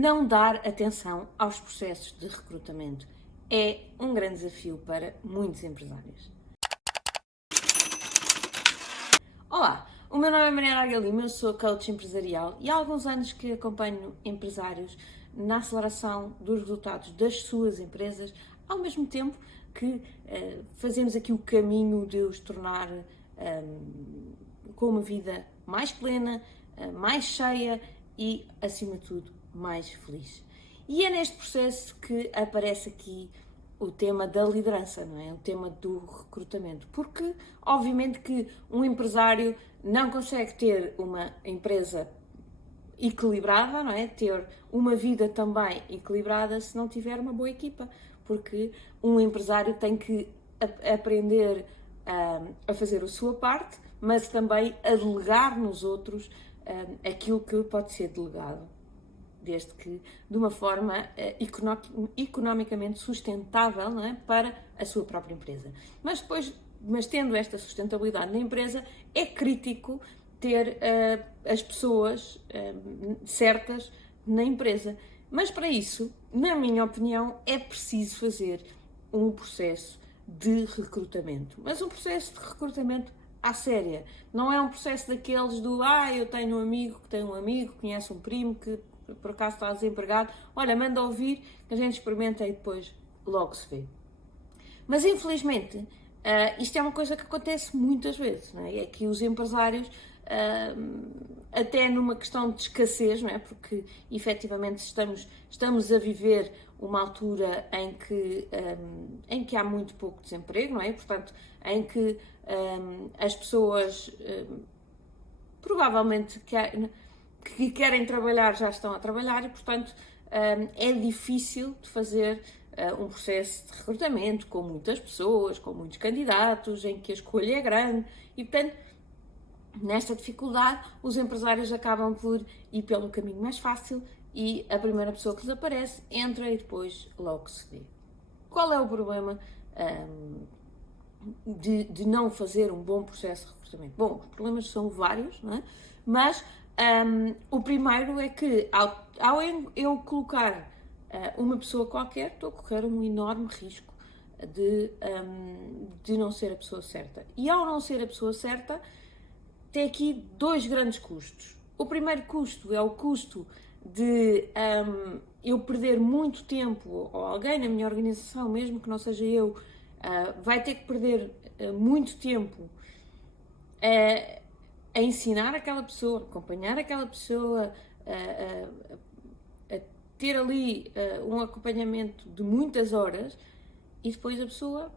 não dar atenção aos processos de recrutamento é um grande desafio para muitos empresários. Olá, o meu nome é Mariana Arguello Lima, eu sou coach empresarial e há alguns anos que acompanho empresários na aceleração dos resultados das suas empresas, ao mesmo tempo que fazemos aqui o caminho de os tornar com uma vida mais plena, mais cheia e, acima de tudo, mais feliz. E é neste processo que aparece aqui o tema da liderança, não é? O tema do recrutamento. Porque, obviamente, que um empresário não consegue ter uma empresa equilibrada, não é? Ter uma vida também equilibrada se não tiver uma boa equipa. Porque um empresário tem que aprender a fazer a sua parte, mas também a delegar nos outros aquilo que pode ser delegado, desde que de uma forma economicamente sustentável, não é? Para a sua própria empresa. Mas tendo esta sustentabilidade na empresa, é crítico ter as pessoas certas na empresa. Mas para isso, na minha opinião, é preciso fazer um processo de recrutamento. Mas um processo de recrutamento à séria. Não é um processo daqueles do eu tenho um amigo que tem um amigo, conhece um primo que por acaso está desempregado, olha, manda ouvir, que a gente experimenta e depois logo se vê. Mas infelizmente, isto é uma coisa que acontece muitas vezes, não é? É que os empresários, até numa questão de escassez, não é? Porque efetivamente estamos a viver uma altura em que há muito pouco desemprego, não é? Portanto, em que as pessoas provavelmente que querem trabalhar já estão a trabalhar e, portanto, é difícil de fazer um processo de recrutamento com muitas pessoas, com muitos candidatos, em que a escolha é grande e, portanto, nesta dificuldade, os empresários acabam por ir pelo caminho mais fácil e a primeira pessoa que lhes aparece entra e depois logo se vê. Qual é o problema de não fazer um bom processo de recrutamento? Bom, os problemas são vários, não é? Mas o primeiro é que ao eu colocar uma pessoa qualquer, estou a correr um enorme risco de não ser a pessoa certa. E ao não ser a pessoa certa, tem aqui dois grandes custos. O primeiro custo é o custo de eu perder muito tempo, ou alguém na minha organização, mesmo que não seja eu, vai ter que perder muito tempo a ensinar aquela pessoa, acompanhar aquela pessoa, a ter ali um acompanhamento de muitas horas e depois a pessoa,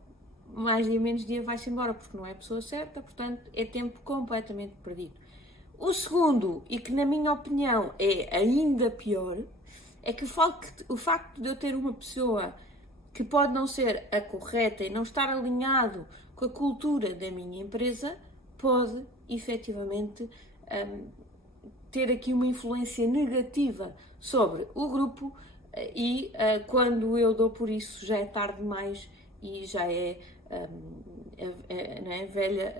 mais dia menos dia, vai-se embora porque não é a pessoa certa, portanto é tempo completamente perdido. O segundo, e que na minha opinião é ainda pior, é que o facto de eu ter uma pessoa que pode não ser a correta e não estar alinhado com a cultura da minha empresa, pode efetivamente ter aqui uma influência negativa sobre o grupo e quando eu dou por isso já é tarde demais e já é a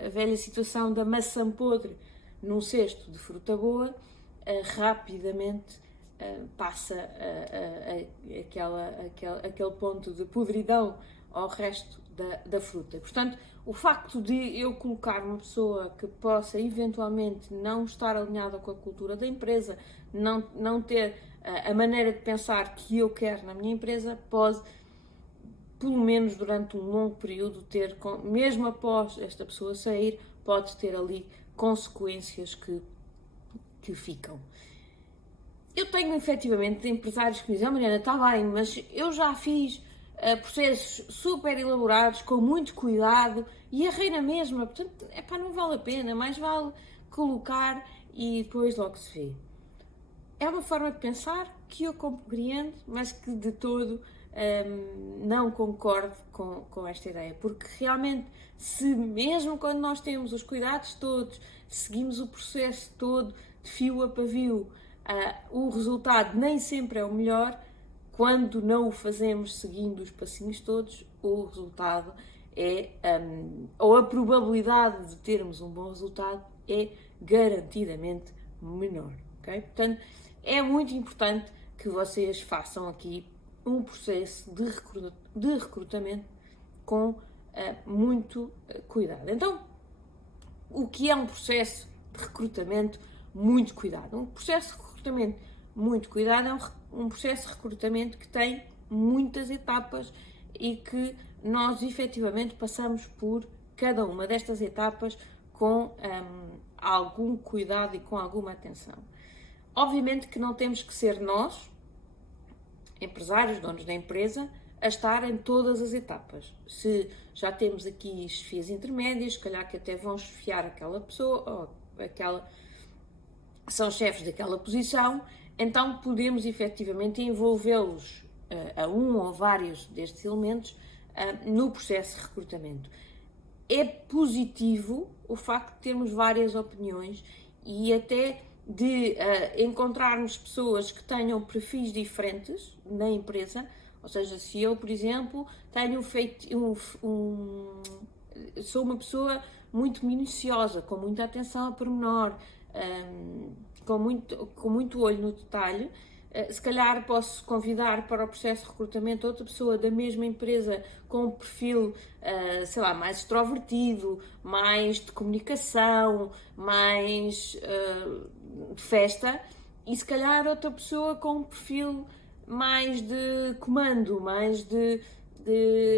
velha situação da maçã podre num cesto de fruta rapidamente passa aquele ponto de podridão ao resto da fruta. Portanto, o facto de eu colocar uma pessoa que possa eventualmente não estar alinhada com a cultura da empresa, não ter a maneira de pensar que eu quero na minha empresa, pode, pelo menos durante um longo período, ter, mesmo após esta pessoa sair, pode ter ali consequências que ficam. Eu tenho efetivamente empresários que me dizem, Mariana, está bem, mas eu já fiz processos super elaborados, com muito cuidado e errei na mesma, portanto, não vale a pena, mais vale colocar e depois logo se vê. É uma forma de pensar que eu compreendo, mas que de todo não concordo com esta ideia, porque realmente, se mesmo quando nós temos os cuidados todos, seguimos o processo todo de fio a pavio, o resultado nem sempre é o melhor. Quando não o fazemos seguindo os passinhos todos, o resultado é, ou a probabilidade de termos um bom resultado é garantidamente menor, ok? Portanto, é muito importante que vocês façam aqui um processo de recrutamento com muito cuidado. Então, o que é um processo de recrutamento muito cuidado? Um processo de recrutamento muito cuidado é um processo de recrutamento que tem muitas etapas e que nós efetivamente passamos por cada uma destas etapas com algum cuidado e com alguma atenção. Obviamente que não temos que ser nós, empresários, donos da empresa, a estar em todas as etapas. Se já temos aqui chefias intermédias, se calhar que até vão chefiar aquela pessoa, ou são chefes daquela posição, então podemos efetivamente envolvê-los a um ou vários destes elementos no processo de recrutamento. É positivo o facto de termos várias opiniões e até de encontrarmos pessoas que tenham perfis diferentes na empresa. Ou seja, se eu, por exemplo, sou uma pessoa muito minuciosa, com muita atenção a pormenor, com muito olho no detalhe, se calhar posso convidar para o processo de recrutamento outra pessoa da mesma empresa com um perfil, sei lá, mais extrovertido, mais de comunicação, mais de festa, e se calhar outra pessoa com um perfil mais de comando, mais de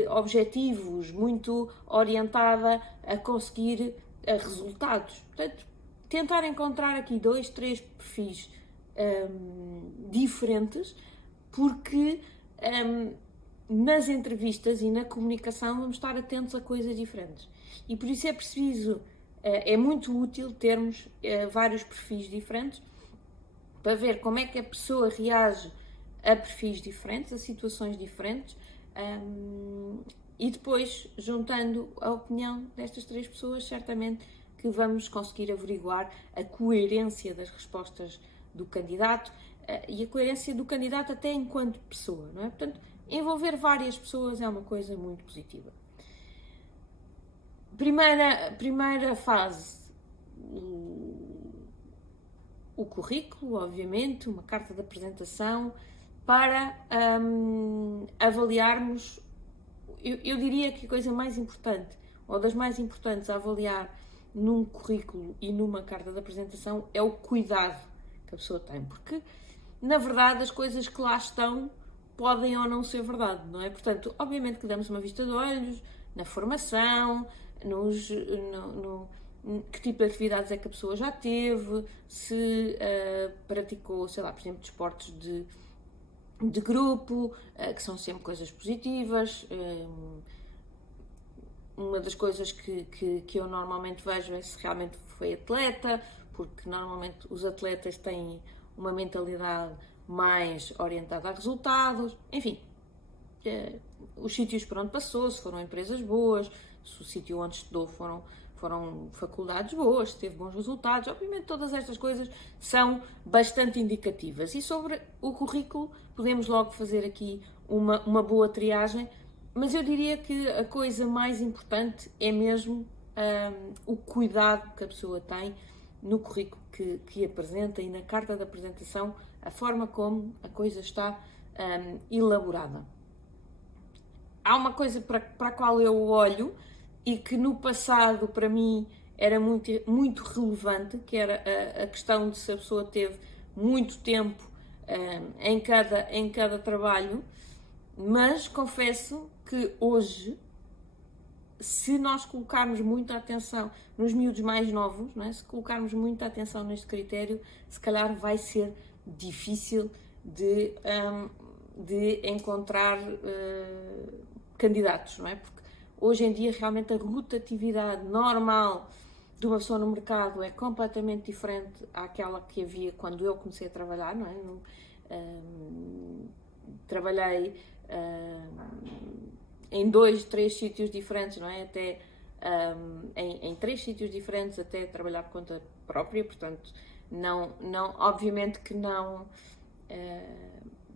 objetivos, muito orientada a conseguir resultados. Portanto, tentar encontrar aqui 2, 3 perfis diferentes, porque nas entrevistas e na comunicação vamos estar atentos a coisas diferentes. E por isso é preciso, é muito útil termos vários perfis diferentes para ver como é que a pessoa reage a perfis diferentes, a situações diferentes, e depois, juntando a opinião destas 3 pessoas, certamente que vamos conseguir averiguar a coerência das respostas do candidato e a coerência do candidato até enquanto pessoa, não é? Portanto, envolver várias pessoas é uma coisa muito positiva. Primeira fase, o currículo, obviamente, uma carta de apresentação, para avaliarmos, eu diria que a coisa mais importante, ou das mais importantes a avaliar num currículo e numa carta de apresentação é o cuidado que a pessoa tem, porque na verdade as coisas que lá estão podem ou não ser verdade, não é? Portanto, obviamente que damos uma vista de olhos na formação, que tipo de atividades é que a pessoa já teve, se praticou, sei lá, por exemplo, desportos de grupo, que são sempre coisas positivas. Uma das coisas que eu normalmente vejo é se realmente foi atleta, porque normalmente os atletas têm uma mentalidade mais orientada a resultados. Enfim, os sítios por onde passou, se foram empresas boas, se o sítio onde estudou foram faculdades boas, se teve bons resultados. Obviamente todas estas coisas são bastante indicativas. E sobre o currículo podemos logo fazer aqui uma boa triagem, mas eu diria que a coisa mais importante é mesmo o cuidado que a pessoa tem no currículo que apresenta e na carta de apresentação, a forma como a coisa está elaborada. Há uma coisa para a qual eu olho e que no passado para mim era muito relevante, que era a questão de se a pessoa teve muito tempo em cada trabalho, mas confesso que hoje, se nós colocarmos muita atenção nos miúdos mais novos, não é? Se colocarmos muita atenção neste critério, se calhar vai ser difícil de encontrar candidatos, não é? Porque hoje em dia realmente a rotatividade normal de uma pessoa no mercado é completamente diferente àquela que havia quando eu comecei a trabalhar, não é? Trabalhei em 2, 3 sítios diferentes, não é? Até em 3 sítios diferentes, até trabalhar por conta própria, portanto, obviamente que não.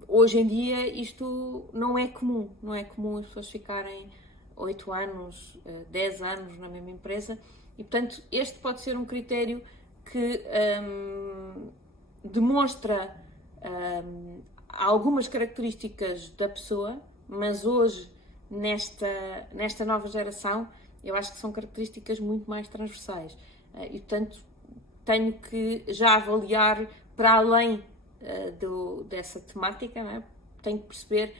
Hoje em dia isto não é comum as pessoas ficarem 8 anos, 10 anos na mesma empresa e, portanto, este pode ser um critério que demonstra há algumas características da pessoa, mas hoje, nesta nova geração, eu acho que são características muito mais transversais. E, portanto, tenho que já avaliar para além dessa temática, não é? Tenho que perceber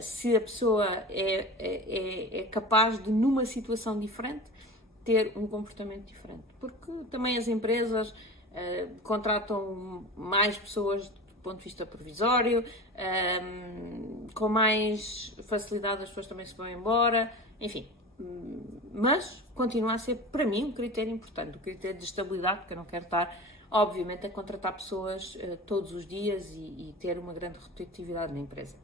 se a pessoa é capaz de, numa situação diferente, ter um comportamento diferente. Porque também as empresas contratam mais pessoas do ponto de vista provisório, com mais facilidade as pessoas também se vão embora, enfim. Mas continua a ser, para mim, um critério importante, o critério de estabilidade, porque eu não quero estar, obviamente, a contratar pessoas todos os dias e ter uma grande rotatividade na empresa.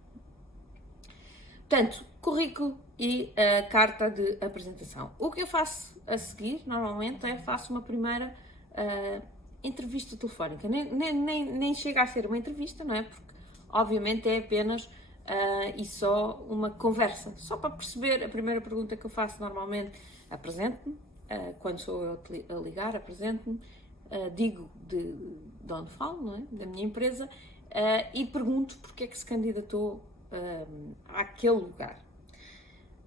Portanto, currículo e carta de apresentação. O que eu faço a seguir, normalmente, é faço uma primeira entrevista telefónica. Nem chega a ser uma entrevista, não é? Porque, obviamente, é apenas e só uma conversa. Só para perceber, a primeira pergunta que eu faço normalmente, apresento-me, quando sou eu a ligar, apresento-me, digo de onde falo, não é? Da minha empresa, e pergunto porque é que se candidatou àquele lugar.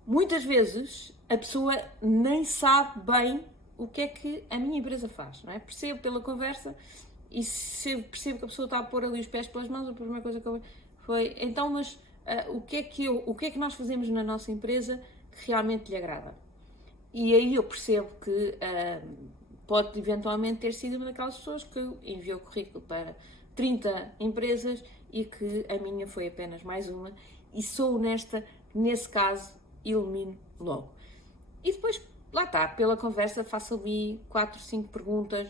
Muitas vezes a pessoa nem sabe bem o que é que a minha empresa faz, não é? Percebo pela conversa e se percebo que a pessoa está a pôr ali os pés pelas mãos, a primeira coisa que eu foi, então, mas o que é que nós fazemos na nossa empresa que realmente lhe agrada? E aí eu percebo que pode eventualmente ter sido uma daquelas pessoas que enviou o currículo para 30 empresas e que a minha foi apenas mais uma, e sou honesta, nesse caso, elimino logo. E depois, lá está, pela conversa faço ali 4, 5 perguntas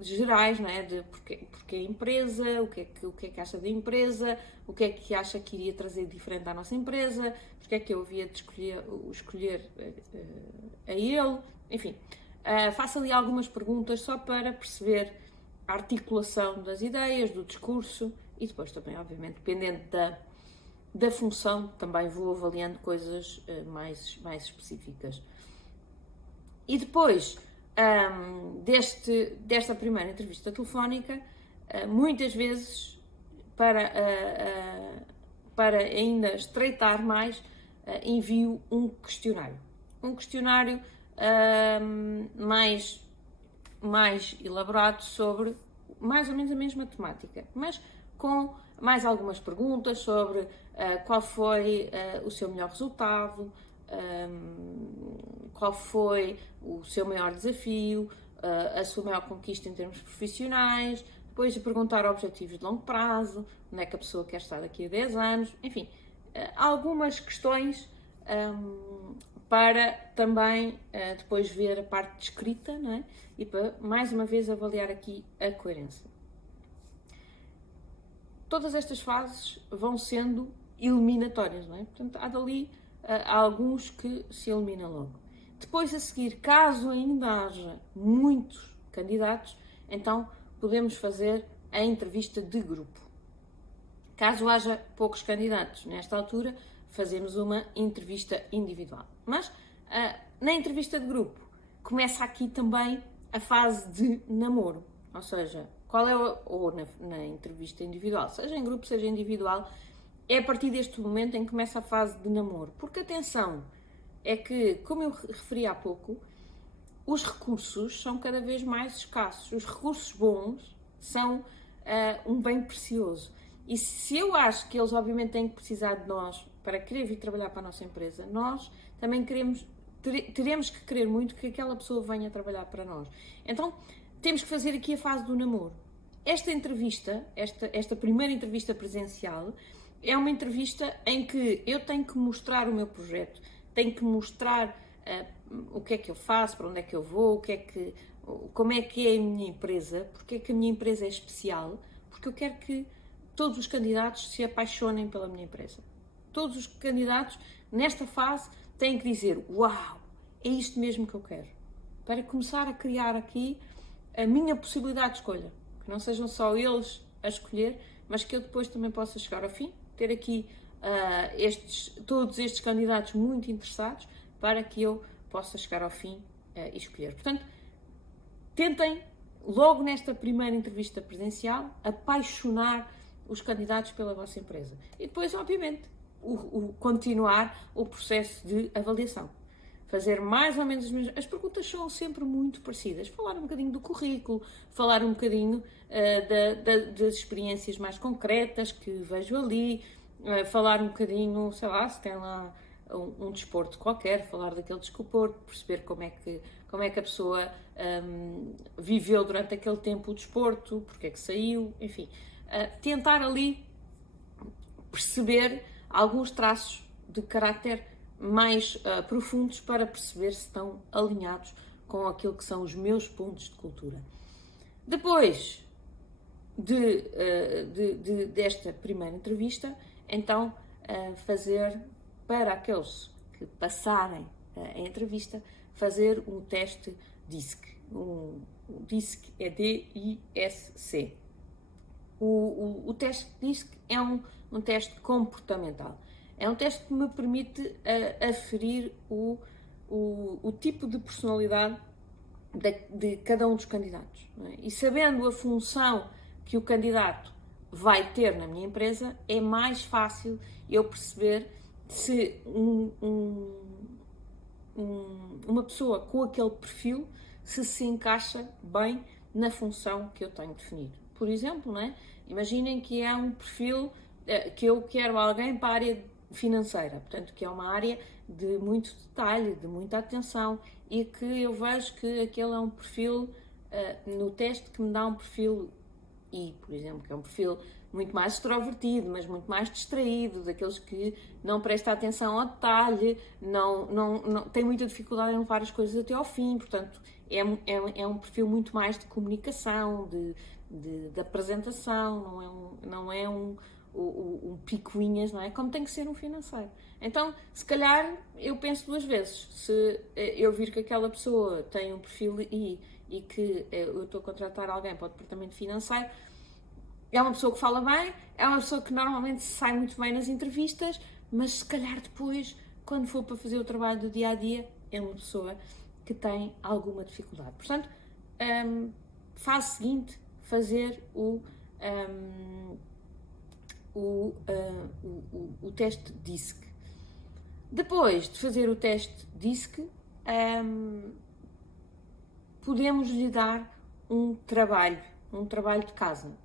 gerais, não é? De porque a empresa, o que é que acha da empresa, o que é que acha que iria trazer diferente à nossa empresa, porque é que eu havia de escolher a ele, enfim. Faço ali algumas perguntas só para perceber a articulação das ideias, do discurso, e depois também, obviamente, dependendo da função, também vou avaliando coisas mais específicas. E depois desta primeira entrevista telefónica, muitas vezes, para ainda estreitar mais, envio um questionário. Um questionário mais elaborado sobre mais ou menos a mesma temática, mas com mais algumas perguntas sobre qual foi o seu melhor resultado, qual foi o seu maior desafio, a sua maior conquista em termos profissionais, depois de perguntar objetivos de longo prazo, onde é que a pessoa quer estar daqui a 10 anos, enfim, algumas questões para também depois ver a parte de escrita, não é? E para mais uma vez avaliar aqui a coerência. Todas estas fases vão sendo eliminatórias, não é? Portanto, há dali alguns que se eliminam logo. Depois, a seguir, caso ainda haja muitos candidatos, então podemos fazer a entrevista de grupo. Caso haja poucos candidatos, nesta altura, fazemos uma entrevista individual. Mas, na entrevista de grupo, começa aqui também a fase de namoro. Ou seja, ou na entrevista individual, seja em grupo, seja individual, é a partir deste momento em que começa a fase de namoro. Porque, atenção, é que, como eu referi há pouco, os recursos são cada vez mais escassos. Os recursos bons são um bem precioso. E se eu acho que eles, obviamente, têm que precisar de nós para querer vir trabalhar para a nossa empresa, nós também teremos que querer muito que aquela pessoa venha trabalhar para nós. Então, temos que fazer aqui a fase do namoro. Esta entrevista, esta primeira entrevista presencial, é uma entrevista em que eu tenho que mostrar o meu projeto, tenho que mostrar o que é que eu faço, para onde é que eu vou, como é que é a minha empresa, porque é que a minha empresa é especial, porque eu quero que todos os candidatos se apaixonem pela minha empresa. Todos os candidatos, nesta fase, têm que dizer: uau, é isto mesmo que eu quero. Para começar a criar aqui a minha possibilidade de escolha. Que não sejam só eles a escolher, mas que eu depois também possa chegar ao fim, ter aqui todos estes candidatos muito interessados, para que eu possa chegar ao fim e escolher. Portanto, tentem, logo nesta primeira entrevista presencial, apaixonar os candidatos pela vossa empresa. E depois, obviamente, continuar o processo de avaliação. Fazer mais ou menos as mesmas. As perguntas são sempre muito parecidas. Falar um bocadinho do currículo, falar um bocadinho das experiências mais concretas que vejo ali, falar um bocadinho, sei lá, se tem lá um desporto qualquer, falar daquele desporto, perceber como é que a pessoa viveu durante aquele tempo o desporto, porque é que saiu, enfim. Tentar ali perceber alguns traços de caráter mais profundos para perceber se estão alinhados com aquilo que são os meus pontos de cultura. Depois desta primeira entrevista, então fazer, para aqueles que passarem a entrevista, fazer um teste DISC. O DISC é D-I-S-C. O teste DISC é um teste comportamental. É um teste que me permite aferir o tipo de personalidade de cada um dos candidatos. Não é? E sabendo a função que o candidato vai ter na minha empresa, é mais fácil eu perceber se uma pessoa com aquele perfil se encaixa bem na função que eu tenho definido. Por exemplo, não é? Imaginem que é um perfil que eu quero alguém para a área financeira, portanto, que é uma área de muito detalhe, de muita atenção, e que eu vejo que aquele é um perfil, no teste, que me dá um perfil I, por exemplo, que é um perfil muito mais extrovertido, mas muito mais distraído, daqueles que não presta atenção ao detalhe, não tem muita dificuldade em levar as coisas até ao fim, portanto, é um perfil muito mais de comunicação, de apresentação, não é um picuinhas, não é? Como tem que ser um financeiro. Então, se calhar, eu penso duas vezes. Se eu vir que aquela pessoa tem um perfil I e que eu estou a contratar alguém para o departamento financeiro, é uma pessoa que fala bem, é uma pessoa que normalmente sai muito bem nas entrevistas, mas se calhar depois, quando for para fazer o trabalho do dia-a-dia, é uma pessoa que tem alguma dificuldade. Portanto, fase seguinte, fazer o teste DISC. Depois de fazer o teste DISC, podemos lhe dar um trabalho de casa.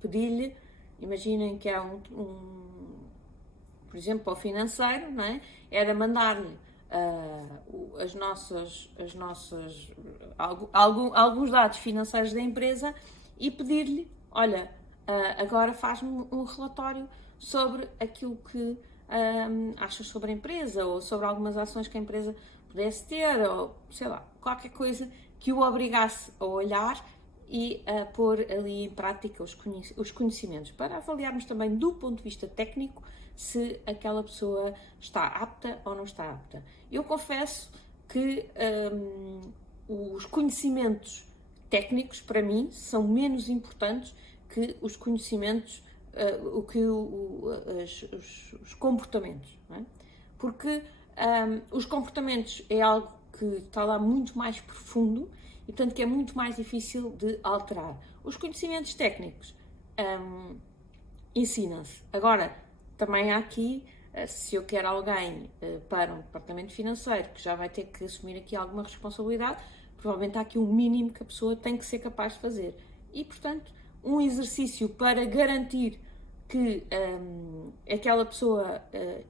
Pedir-lhe, imaginem que há por exemplo, para o financeiro, não é? Era mandar-lhe alguns dados financeiros da empresa e pedir-lhe, olha, agora faz-me um relatório sobre aquilo que achas sobre a empresa, ou sobre algumas ações que a empresa pudesse ter, ou sei lá, qualquer coisa que o obrigasse a olhar e a pôr ali em prática os conhecimentos, para avaliarmos também do ponto de vista técnico se aquela pessoa está apta ou não está apta. Eu confesso que os conhecimentos técnicos, para mim, são menos importantes que os conhecimentos, os comportamentos, não é? Porque os comportamentos é algo que está lá muito mais profundo e, portanto, que é muito mais difícil de alterar. Os conhecimentos técnicos ensinam-se. Agora, também há aqui, se eu quero alguém para um departamento financeiro que já vai ter que assumir aqui alguma responsabilidade, provavelmente há aqui um mínimo que a pessoa tem que ser capaz de fazer. E, portanto, um exercício para garantir que aquela pessoa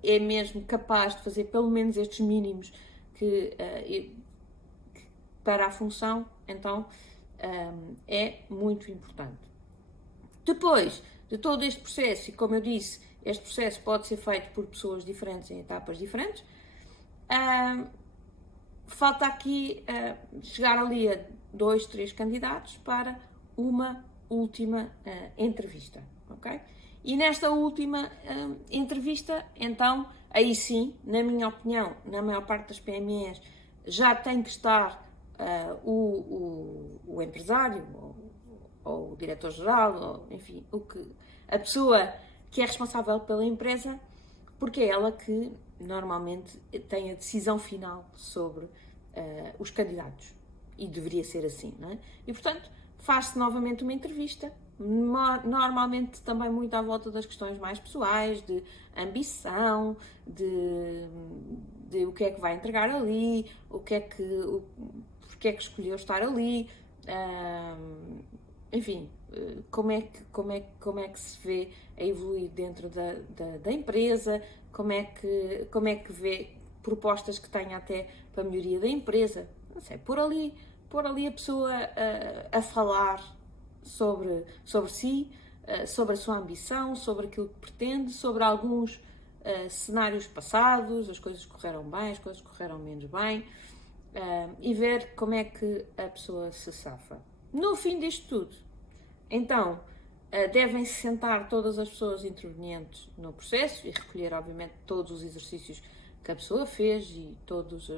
é mesmo capaz de fazer pelo menos estes mínimos para a função, então é muito importante. Depois de todo este processo, e como eu disse, este processo pode ser feito por pessoas diferentes em etapas diferentes, falta aqui chegar ali a 2, 3 candidatos para uma última entrevista, ok? E nesta última entrevista, então, aí sim, na minha opinião, na maior parte das PMEs, já tem que estar o empresário, ou o diretor-geral, ou, enfim, a pessoa que é responsável pela empresa, porque é ela que normalmente tem a decisão final sobre os candidatos. E deveria ser assim, não é? E, portanto, faz-se novamente uma entrevista normalmente também muito à volta das questões mais pessoais, de ambição, de o que é que vai entregar ali, porque é que escolheu estar ali, enfim, como é que se vê a evoluir dentro da empresa, como é que vê propostas que tenha até para a melhoria da empresa, não sei, pôr ali a pessoa a falar sobre si, sobre a sua ambição, sobre aquilo que pretende, sobre alguns cenários passados, as coisas correram bem, as coisas correram menos bem, e ver como é que a pessoa se safa. No fim disto tudo, então, devem-se sentar todas as pessoas intervenientes no processo e recolher, obviamente, todos os exercícios que a pessoa fez e todas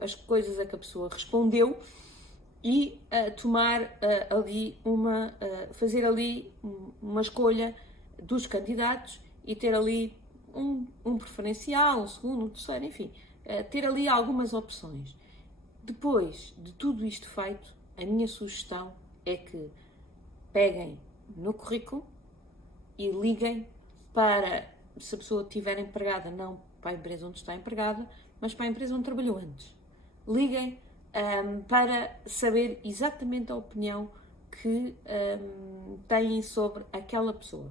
as coisas a que a pessoa respondeu e tomar fazer ali uma escolha dos candidatos e ter ali um preferencial, um segundo, um terceiro, enfim, ter ali algumas opções. Depois de tudo isto feito, a minha sugestão é que peguem no currículo e liguem para, se a pessoa estiver empregada, não para a empresa onde está empregada, mas para a empresa onde trabalhou antes. Liguem para saber exatamente a opinião que têm sobre aquela pessoa.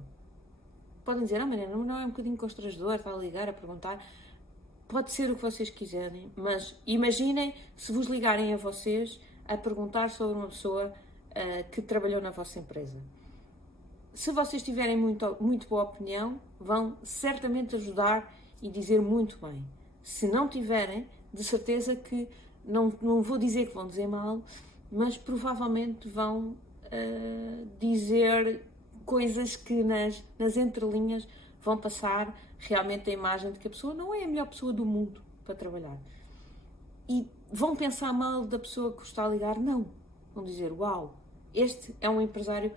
Podem dizer, Mariana, não é um bocadinho constrangedor estar a ligar, a perguntar. Pode ser o que vocês quiserem, mas imaginem se vos ligarem a vocês a perguntar sobre uma pessoa que trabalhou na vossa empresa. Se vocês tiverem muito boa opinião, vão certamente ajudar e dizer muito bem. Se não tiverem, de certeza que, não vou dizer que vão dizer mal, mas provavelmente vão dizer coisas que nas entrelinhas vão passar realmente a imagem de que a pessoa não é a melhor pessoa do mundo para trabalhar. E vão pensar mal da pessoa que está a ligar? Não. Vão dizer, uau, este é um empresário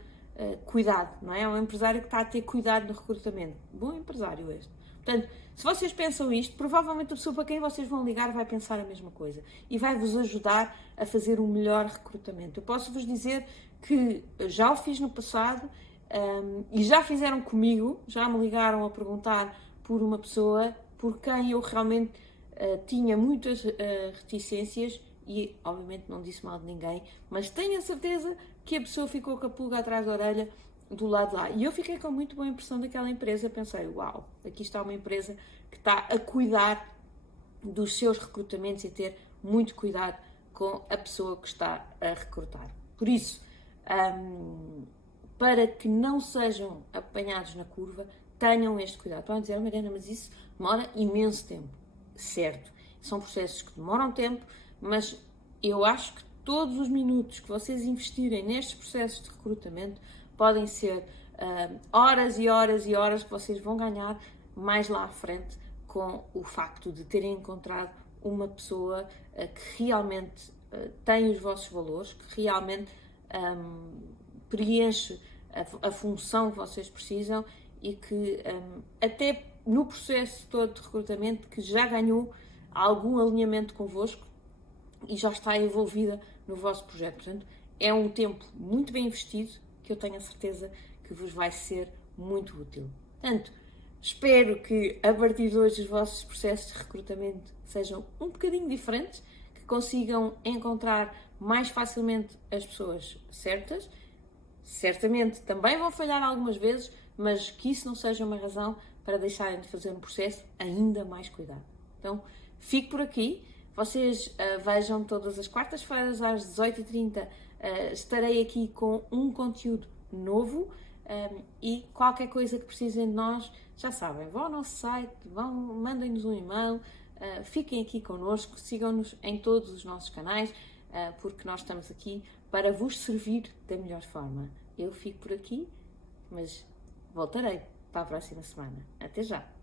cuidado, não é? É um empresário que está a ter cuidado no recrutamento. Bom empresário este. Portanto, se vocês pensam isto, provavelmente a pessoa para quem vocês vão ligar vai pensar a mesma coisa e vai-vos ajudar a fazer um melhor recrutamento. Eu posso vos dizer que já o fiz no passado e já fizeram comigo, já me ligaram a perguntar por uma pessoa por quem eu realmente tinha muitas reticências e, obviamente, não disse mal de ninguém, mas tenho a certeza que a pessoa ficou com a pulga atrás da orelha do lado de lá. E eu fiquei com muito boa impressão daquela empresa. Pensei, uau, aqui está uma empresa que está a cuidar dos seus recrutamentos e a ter muito cuidado com a pessoa que está a recrutar. Por isso, para que não sejam apanhados na curva, tenham este cuidado. Podem dizer, Mariana, mas isso demora imenso tempo. Certo, são processos que demoram tempo, mas eu acho que todos os minutos que vocês investirem nestes processos de recrutamento podem ser horas e horas e horas que vocês vão ganhar mais lá à frente com o facto de terem encontrado uma pessoa que realmente tem os vossos valores, que realmente preenche a função que vocês precisam e que até no processo todo de recrutamento que já ganhou algum alinhamento convosco e já está envolvida no vosso projeto. Portanto, é um tempo muito bem investido que eu tenho a certeza que vos vai ser muito útil. Portanto, espero que a partir de hoje os vossos processos de recrutamento sejam um bocadinho diferentes, que consigam encontrar mais facilmente as pessoas certas. Certamente também vão falhar algumas vezes, mas que isso não seja uma razão para deixarem de fazer um processo ainda mais cuidado. Então, fico por aqui. Vocês vejam todas as quartas-feiras às 18h30. Estarei aqui com um conteúdo novo e qualquer coisa que precisem de nós, já sabem, vão ao nosso site, mandem-nos um e-mail, fiquem aqui connosco, sigam-nos em todos os nossos canais, porque nós estamos aqui para vos servir da melhor forma. Eu fico por aqui, mas voltarei para a próxima semana. Até já!